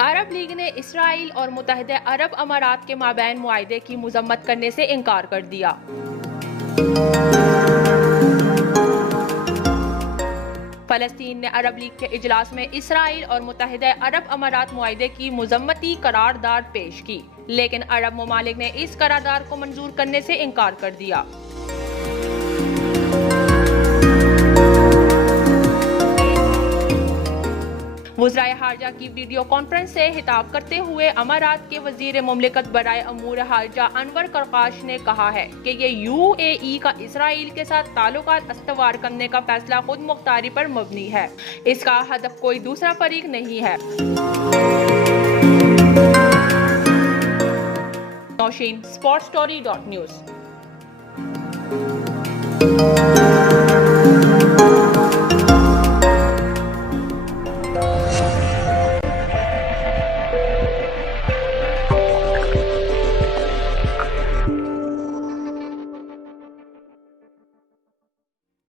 अरब league ने Israel और मुत्तहिदा अरब अमारात के माबैन मुआहदे की मजम्मत करने से इनकार कर दिया। फलस्तीन ने अरब लीग के इजलास में इसराइल और मुत्तहिदा अरब अमारात मुआहदे की मजम्मती करारदाद पेश की, लेकिन अरब ममालिक ने इस करारदाद को मंजूर करने से इनकार कर दिया। वज़राए हारजा की वीडियो कॉन्फ्रेंस से खिताब करते हुए अमारात के वजीर मुमलिकत बराए अमूर हारजा अनवर करकाश ने कहा है कि ये UAE का इसराइल के साथ ताल्लुकात अस्तवार करने का फैसला खुद मुख्तारी पर मबनी है। इसका हदफ कोई दूसरा फरीक नहीं है। नौशीन, sportstory.news।